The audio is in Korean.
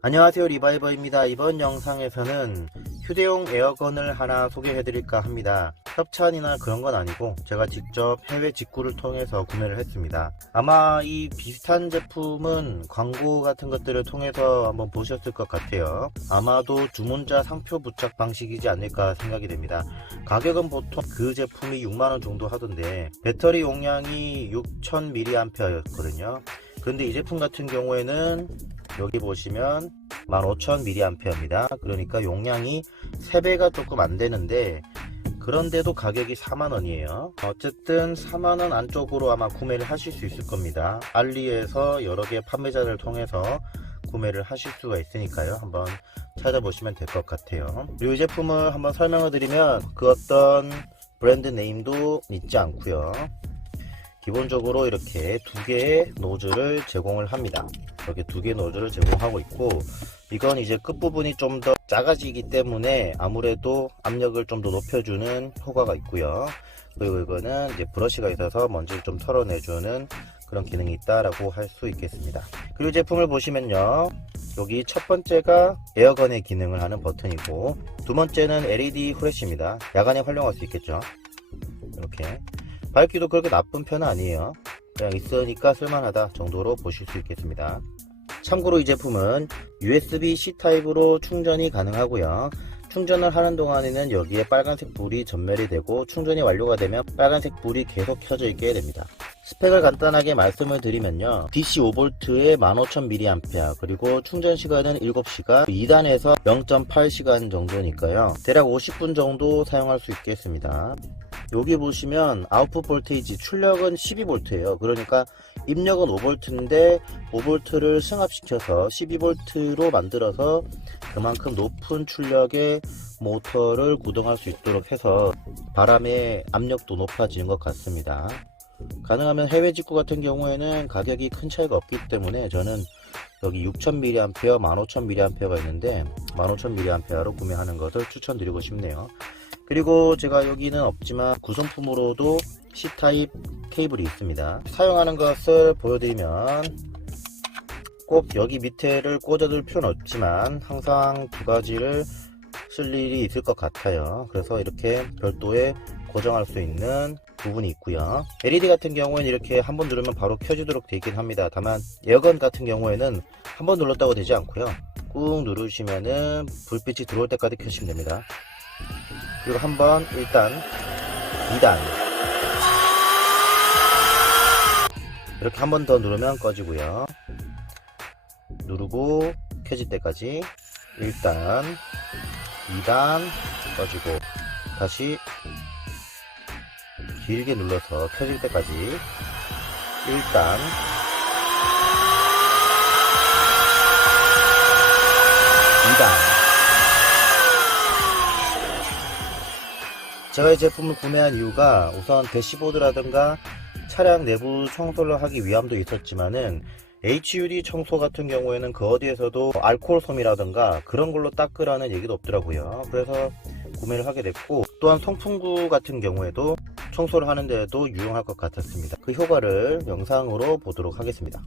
안녕하세요 리바이버입니다. 이번 영상에서는 휴대용 에어건을 하나 소개해드릴까 합니다. 협찬이나 그런 건 아니고 제가 직접 해외 직구를 통해서 구매를 했습니다. 아마 이 비슷한 제품은 광고 같은 것들을 통해서 한번 보셨을 것 같아요. 아마도 주문자 상표 부착 방식이지 않을까 생각이 됩니다. 가격은 보통 그 제품이 6만원 정도 하던데 배터리 용량이 6000mAh였거든요 그런데 이 제품 같은 경우에는 여기 보시면 15,000mAh입니다. 그러니까 용량이 3배가 조금 안 되는데 그런데도 가격이 4만원이에요. 어쨌든 4만원 안쪽으로 아마 구매를 하실 수 있을 겁니다. 알리에서 여러 개 판매자를 통해서 구매를 하실 수가 있으니까요. 한번 찾아보시면 될 것 같아요. 그리고 이 제품을 한번 설명을 드리면 그 어떤 브랜드 네임도 있지 않고요. 기본적으로 이렇게 두 개의 노즐을 제공을 합니다. 이렇게 두 개의 노즐을 제공하고 있고 이건 이제 끝부분이 좀 더 작아지기 때문에 아무래도 압력을 좀 더 높여주는 효과가 있고요. 그리고 이거는 이제 브러쉬가 있어서 먼지를 좀 털어내주는 그런 기능이 있다라고 할 수 있겠습니다. 그리고 제품을 보시면요. 여기 첫 번째가 에어건의 기능을 하는 버튼이고 두 번째는 LED 후레쉬입니다. 야간에 활용할 수 있겠죠. 이렇게 밝기도 그렇게 나쁜 편은 아니에요. 그냥 있으니까 쓸만하다 정도로 보실 수 있겠습니다. 참고로 이 제품은 USB-C 타입으로 충전이 가능하고요. 충전을 하는 동안에는 여기에 빨간색 불이 전멸이 되고 충전이 완료가 되면 빨간색 불이 계속 켜져 있게 됩니다. 스펙을 간단하게 말씀을 드리면요. DC 5V에 15,000mAh 그리고 충전 시간은 7시간 2단에서 0.8시간 정도니까요. 대략 50분 정도 사용할 수 있겠습니다. 여기 보시면 아웃풋 볼테이지 출력은 12V예요. 그러니까 입력은 5V인데 5V를 승합시켜서 12V로 만들어서 그만큼 높은 출력의 모터를 구동할 수 있도록 해서 바람의 압력도 높아지는 것 같습니다. 가능하면 해외 직구 같은 경우에는 가격이 큰 차이가 없기 때문에 저는 여기 6000mAh, 15000mAh가 있는데 15000mAh로 구매하는 것을 추천드리고 싶네요. 그리고 제가 여기는 없지만 구성품으로도 C타입 케이블이 있습니다. 사용하는 것을 보여드리면 꼭 여기 밑에를 꽂아둘 필요는 없지만 항상 두 가지를 쓸 일이 있을 것 같아요. 그래서 이렇게 별도의 고정할 수 있는 부분이 있고요. LED 같은 경우에는 이렇게 한 번 누르면 바로 켜지도록 되어 있긴 합니다. 다만 에어건 같은 경우에는 한 번 눌렀다고 되지 않고요. 꾹 누르시면은 불빛이 들어올 때까지 켜시면 됩니다. 그리고 한번 일단 2단 이렇게 한 번 더 누르면 꺼지고요. 누르고 켜질 때까지 1단 2단 꺼지고 다시 길게 눌러서 켜질 때까지 1단 2단 제가 이 제품을 구매한 이유가 우선 대시보드라든가 차량 내부 청소를 하기 위함도 있었지만은 HUD 청소 같은 경우에는 그 어디에서도 알코올 솜이라든가 그런 걸로 닦으라는 얘기도 없더라고요. 그래서 구매를 하게 됐고 또한 송풍구 같은 경우에도 청소를 하는데도 유용할 것 같았습니다. 그 효과를 영상으로 보도록 하겠습니다.